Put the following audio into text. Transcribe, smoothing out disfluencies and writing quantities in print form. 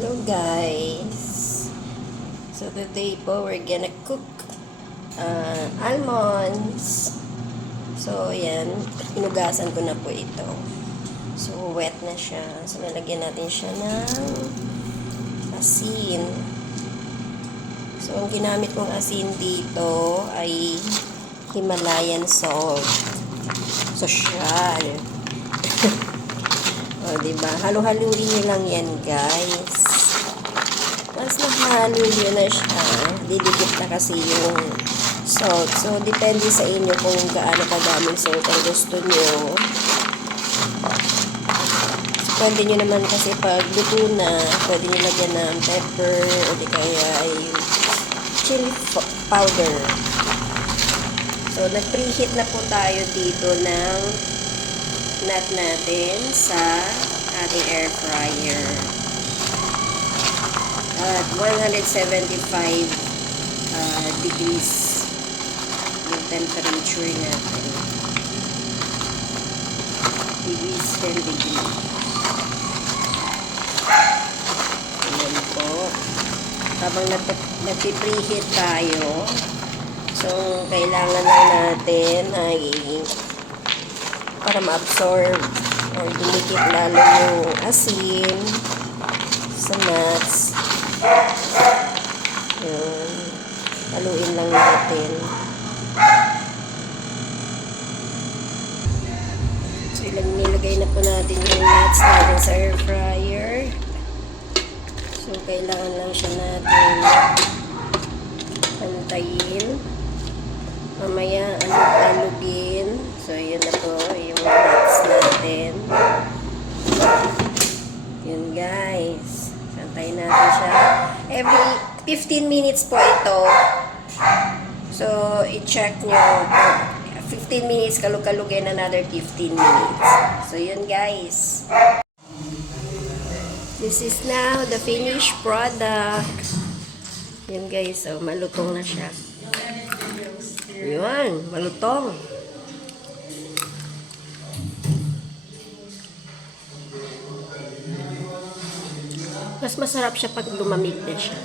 Hello guys. So today po we're gonna cook almonds. So ayan, inugasan ko na po ito. So wet na siya. So nalagyan natin siya ng asin. So ang ginamit kong asin dito ay Himalayan salt. Social. O, diba? Halo-haluin nyo lang yan, guys. Once nahalo nyo na siya, didikit na kasi yung salt. So, depende sa inyo kung gaano kadaming salt ang gusto nyo. So, pwede nyo naman kasi pag luto na, pwede nyo lagyan ng pepper o di kaya ay chili powder. So, nag-preheat na po tayo dito ng nut natin sa ating air fryer at 175 degrees yung temperature natin, degrees 10 degrees. Ayan po, habang nagpipreheat tayo, so kailangan lang natin ay para ma-absorb or dumikit lalo yung asin sa nuts. Yun. Haluin lang natin. So, nilagay na po natin yung nuts natin sa air fryer. So, kailangan lang siya natin antayin. Mamaya, alugin. So, yun na po yung nuts natin. Yun, guys. Santayin natin siya. Every 15 minutes po ito. So, i-check nyo. 15 minutes, kalug-kalugin another 15 minutes. So, yun, guys. This is now the finished product. Yun, guys. So, malutong na siya. Yun, malutong. Mas masarap siya pag lumamig na siya.